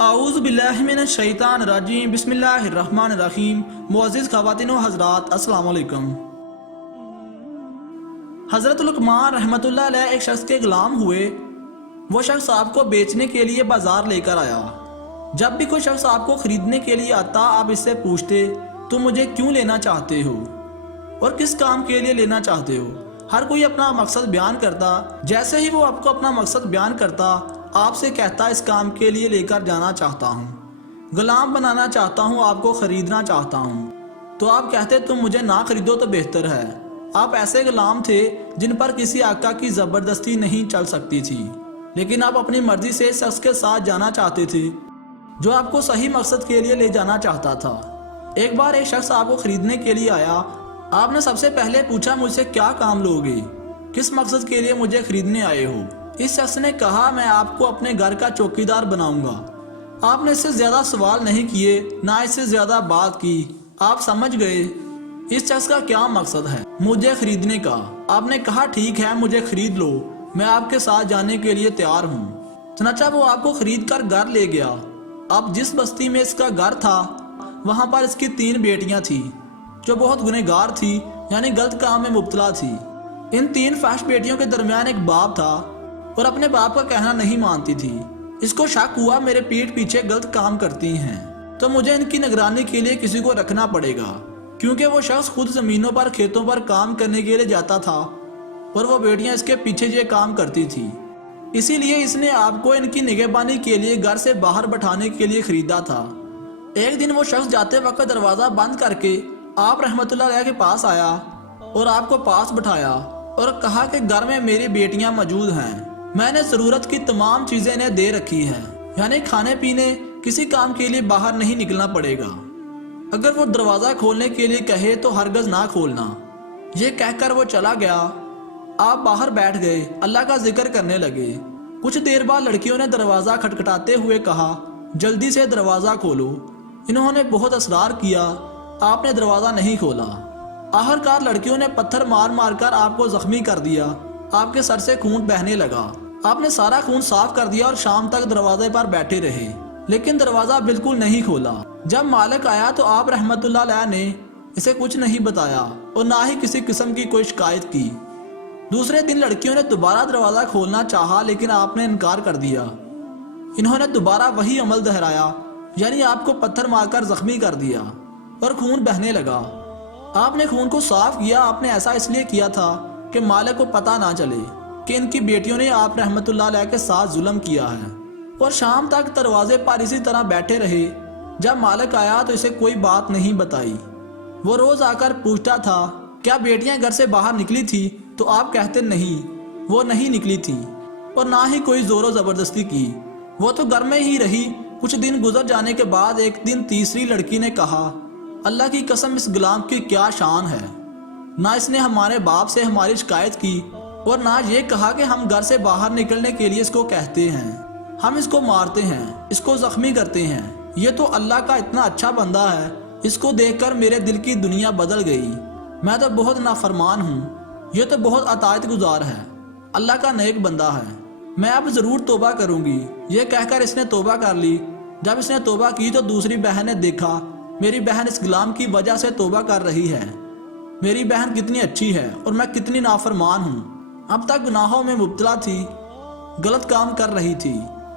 اعوذ باللہ من الشیطان الرجیم بسم اللہ الرحمن الرحیم۔ معزز خواتین و حضرات السلام علیکم۔ حضرت لقمان رحمۃ اللہ علیہ ایک شخص کے غلام ہوئے۔ وہ شخص آپ کو بیچنے کے لیے بازار لے کر آیا۔ جب بھی کوئی شخص آپ کو خریدنے کے لیے آتا آپ اس سے پوچھتے تم مجھے کیوں لینا چاہتے ہو اور کس کام کے لیے لینا چاہتے ہو۔ ہر کوئی اپنا مقصد بیان کرتا۔ جیسے ہی وہ آپ کو اپنا مقصد بیان کرتا آپ سے کہتا اس کام کے لیے لے کر جانا چاہتا ہوں، غلام بنانا چاہتا ہوں، آپ کو خریدنا چاہتا ہوں۔ تو آپ کہتے تم مجھے نہ خریدو تو بہتر ہے۔ آپ ایسے غلام تھے جن پر کسی آقا کی زبردستی نہیں چل سکتی تھی، لیکن آپ اپنی مرضی سے اس شخص کے ساتھ جانا چاہتے تھے جو آپ کو صحیح مقصد کے لیے لے جانا چاہتا تھا۔ ایک بار ایک شخص آپ کو خریدنے کے لیے آیا۔ آپ نے سب سے پہلے پوچھا مجھ سے کیا کام لوگے، کس مقصد کے لیے مجھے خریدنے آئے ہو۔ اس شخص نے کہا میں آپ کو اپنے گھر کا چوکیدار بناؤں گا۔ آپ نے اس سے زیادہ سوال نہیں کیے، نہ اس سے زیادہ بات کی۔ آپ سمجھ گئے اس شخص کا کیا مقصد ہے، مجھے خریدنے کا۔ آپ نے کہا ٹھیک ہے مجھے خرید لو، میں آپ کے ساتھ جانے کے لیے تیار ہوں۔ چنانچہ وہ آپ کو خرید کر گھر لے گیا۔ اب جس بستی میں اس کا گھر تھا وہاں پر اس کی 3 بیٹیاں تھیں جو بہت گنہگار تھی، یعنی غلط کام میں مبتلا تھی۔ ان 3 فحش بیٹیوں کے درمیان ایک باپ تھا اور اپنے باپ کا کہنا نہیں مانتی تھی۔ اس کو شک ہوا میرے پیٹھ پیچھے غلط کام کرتی ہیں تو مجھے ان کی نگرانی کے لیے کسی کو رکھنا پڑے گا، کیونکہ وہ شخص خود زمینوں پر کھیتوں پر کام کرنے کے لیے جاتا تھا اور وہ بیٹیاں اس کے پیچھے یہ کام کرتی تھی۔ اسی لیے اس نے آپ کو ان کی نگہبانی کے لیے گھر سے باہر بٹھانے کے لیے خریدا تھا۔ ایک دن وہ شخص جاتے وقت دروازہ بند کر کے آپ رحمت اللہ علیہ کے پاس آیا اور آپ کو پاس بٹھایا اور کہا کہ گھر میں میری بیٹیاں موجود ہیں، میں نے ضرورت کی تمام چیزیں انہیں دے رکھی ہیں، یعنی کھانے پینے، کسی کام کے لیے باہر نہیں نکلنا پڑے گا۔ اگر وہ دروازہ کھولنے کے لیے کہے تو ہرگز نہ کھولنا۔ یہ کہہ کر وہ چلا گیا۔ آپ باہر بیٹھ گئے، اللہ کا ذکر کرنے لگے۔ کچھ دیر بعد لڑکیوں نے دروازہ کھٹکھٹاتے ہوئے کہا جلدی سے دروازہ کھولو۔ انہوں نے بہت اصرار کیا، آپ نے دروازہ نہیں کھولا۔ آخرکار لڑکیوں نے پتھر مار مار کر آپ کو زخمی کر دیا۔ آپ کے سر سے خون بہنے لگا۔ آپ نے سارا خون صاف کر دیا اور شام تک دروازے پر بیٹھے رہے، لیکن دروازہ بالکل نہیں کھولا۔ جب مالک آیا تو آپ رحمت اللہ علیہ نے اسے کچھ نہیں بتایا اور نہ ہی کسی قسم کی کوئی شکایت کی۔ دوسرے دن لڑکیوں نے دوبارہ دروازہ کھولنا چاہا لیکن آپ نے انکار کر دیا۔ انہوں نے دوبارہ وہی عمل دہرایا، یعنی آپ کو پتھر مار کر زخمی کر دیا اور خون بہنے لگا۔ آپ نے خون کو صاف کیا۔ آپ نے ایسا اس لیے کیا تھا کہ مالک کو پتہ نہ چلے کہ ان کی بیٹیوں نے آپ رحمت اللہ علیہ کے ساتھ ظلم کیا ہے، اور شام تک دروازے پر اسی طرح بیٹھے رہے۔ جب مالک آیا تو اسے کوئی بات نہیں بتائی۔ وہ روز آ کر پوچھتا تھا کیا بیٹیاں گھر سے باہر نکلی تھی تو آپ کہتے نہیں، وہ نہیں نکلی تھی، اور نہ ہی کوئی زور و زبردستی کی، وہ تو گھر میں ہی رہی۔ کچھ دن گزر جانے کے بعد ایک دن تیسری لڑکی نے کہا اللہ کی قسم اس غلام کی کیا شان ہے، نہ اس نے ہمارے باپ سے ہماری شکایت کی اور نہ یہ کہا کہ ہم گھر سے باہر نکلنے کے لیے اس کو کہتے ہیں، ہم اس کو مارتے ہیں، اس کو زخمی کرتے ہیں۔ یہ تو اللہ کا اتنا اچھا بندہ ہے، اس کو دیکھ کر میرے دل کی دنیا بدل گئی۔ میں تو بہت نافرمان ہوں، یہ تو بہت اطاعت گزار ہے، اللہ کا نیک بندہ ہے، میں اب ضرور توبہ کروں گی۔ یہ کہہ کر اس نے توبہ کر لی۔ جب اس نے توبہ کی تو دوسری بہن نے دیکھا میری بہن اس غلام کی وجہ سے توبہ کر رہی ہے، میری بہن کتنی اچھی ہے اور میں کتنی نافرمان ہوں، اب تک گناہوں میں مبتلا تھی، غلط کام کر رہی تھی،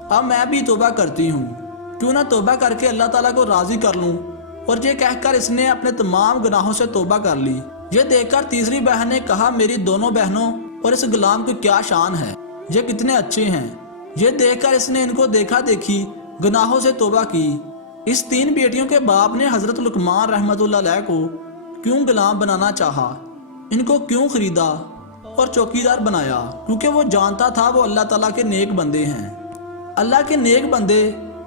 اب میں بھی توبہ کرتی ہوں، کیوں نہ توبہ کر کے اللہ تعالیٰ کو راضی کر لوں۔ اور یہ کہہ کر اس نے اپنے تمام گناہوں سے توبہ کر لی۔ یہ دیکھ کر تیسری بہن نے کہا میری دونوں بہنوں اور اس غلام کی کیا شان ہے، یہ کتنے اچھے ہیں۔ یہ دیکھ کر اس نے ان کو دیکھا دیکھی گناہوں سے توبہ کی۔ اس 3 بیٹیوں کے باپ نے حضرت لقمان رحمت اللہ علیہ کو کیوں غلام بنانا چاہا، ان کو کیوں خریدا اور چوکیدار بنایا، کیونکہ وہ جانتا تھا وہ اللہ تعالیٰ کے نیک بندے ہیں۔ اللہ کے نیک بندے،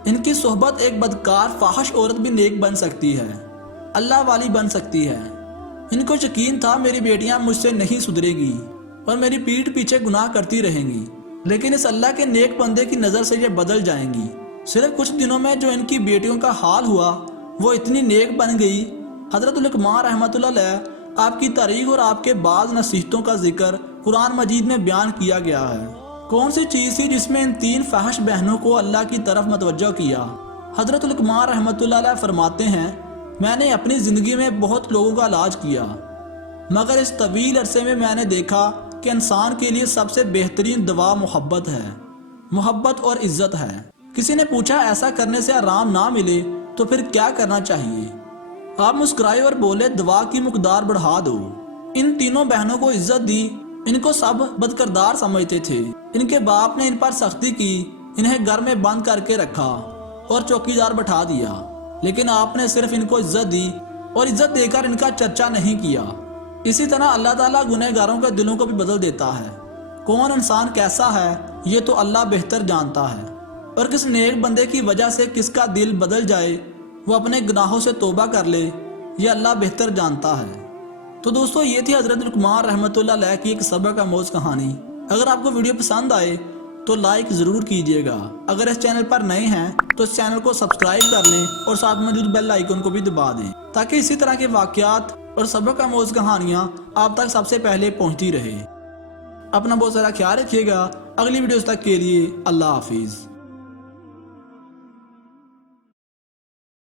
ان کی صحبت ایک بدکار فاحش عورت بھی نیک بن سکتی ہے، اللہ والی بن سکتی ہے۔ ان کو یقین تھا میری بیٹیاں مجھ سے نہیں سدھرے گی اور میری پیٹھ پیچھے گناہ کرتی رہیں گی، لیکن اس اللہ کے نیک بندے کی نظر سے یہ بدل جائیں گی۔ صرف کچھ دنوں میں جو ان کی بیٹیوں کا حال ہوا وہ اتنی نیک بن گئی۔ حضرت لقمان رحمت اللہ علیہ آپ کی تاریخ اور آپ کے بعض نصیحتوں کا ذکر قرآن مجید میں بیان کیا گیا ہے۔ کون سی چیز تھی جس میں ان 3 فحش بہنوں کو اللہ کی طرف متوجہ کیا؟ حضرت لقمان رحمۃ اللہ علیہ فرماتے ہیں میں نے اپنی زندگی میں بہت لوگوں کا علاج کیا، مگر اس طویل عرصے میں نے دیکھا کہ انسان کے لیے سب سے بہترین دوا محبت ہے، محبت اور عزت ہے۔ کسی نے پوچھا ایسا کرنے سے آرام نہ ملے تو پھر کیا کرنا چاہیے؟ آپ مسکرائے اور بولے دوا کی مقدار بڑھا دو۔ ان تینوں بہنوں کو عزت دی، ان کو سب بدکردار سمجھتے تھے، ان کے باپ نے ان پر سختی کی، انہیں گھر میں بند کر کے رکھا اور چوکیدار بٹھا دیا، لیکن آپ نے صرف ان کو عزت دی اور عزت دے کر ان کا چرچا نہیں کیا۔ اسی طرح اللہ تعالیٰ گنہگاروں کے دلوں کو بھی بدل دیتا ہے۔ کون انسان کیسا ہے یہ تو اللہ بہتر جانتا ہے، اور کس نیک بندے کی وجہ سے کس کا دل بدل جائے، وہ اپنے گناہوں سے توبہ کر لے، یہ اللہ بہتر جانتا ہے۔ تو دوستو یہ تھی حضرت لقمان رحمۃ اللہ علیہ کی ایک صبر آموز کہانی۔ اگر آپ کو ویڈیو پسند آئے تو لائک ضرور کیجیے گا۔ اگر اس چینل پر نئے ہیں تو اس چینل کو سبسکرائب کر لیں اور ساتھ موجود بیل آئیکن کو بھی دبا دیں تاکہ اسی طرح کے واقعات اور سبق آموز کہانیاں آپ تک سب سے پہلے پہنچتی رہے۔ اپنا بہت سارا خیال رکھیے گا۔ اگلی ویڈیوز تک کے لیے اللہ حافظ۔